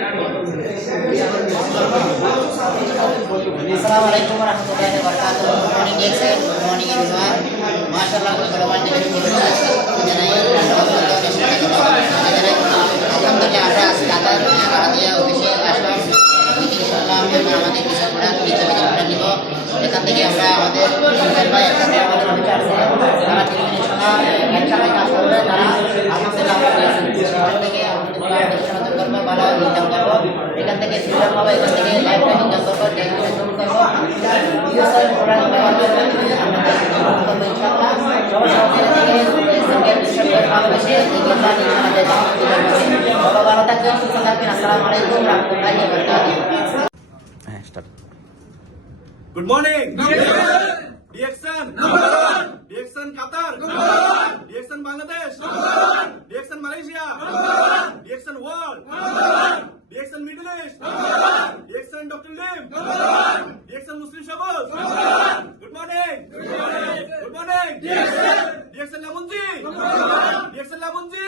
Assalamualaikum warahmatullahi wabarakatuh. Good morning Jackson. Good morning everyone. Masyaallah berkat dari kita alhamdulillah আমরা কাতার কারাতিয়া অফিসে আসলাম। ইনশাআল্লাহ আমরা আমাদের কিছু প্রোডাক্ট নিব। এখান থেকে আমরা আমাদের ভাই একসাথে আমাদের অফিসে আসছে। তারা টেলিভিশন একসাথে কাজ করবে। তারা আলহামদুলিল্লাহ এখান থেকে আমাদের করবো ভালো ইনকাম করবো। এখান থেকে সিস্টেম হবে, এখান থেকে লাইফ টাইম ইনকাম করবো, ট্যাক্স শুরু করবো। ইউসার প্রোডাক্ট ব্যবহার করবো ইনশাআল্লাহ। সবার সাথে ভালোবেসে ভালো থাকবেন, সুস্থ থাকবেন। আসসালামু আলাইকুম রাহমাতুল্লাহি ওয়া বারাকাতুহু। Good morning. DXN. DXN Qatar. DXN Bangladesh. DXN Malaysia. DXN World. DXN Middle East. DXN Dr. Lim. DXN Muslim Shabbos. Good morning. Good morning. DXN Lamunji. DXN Lamunji.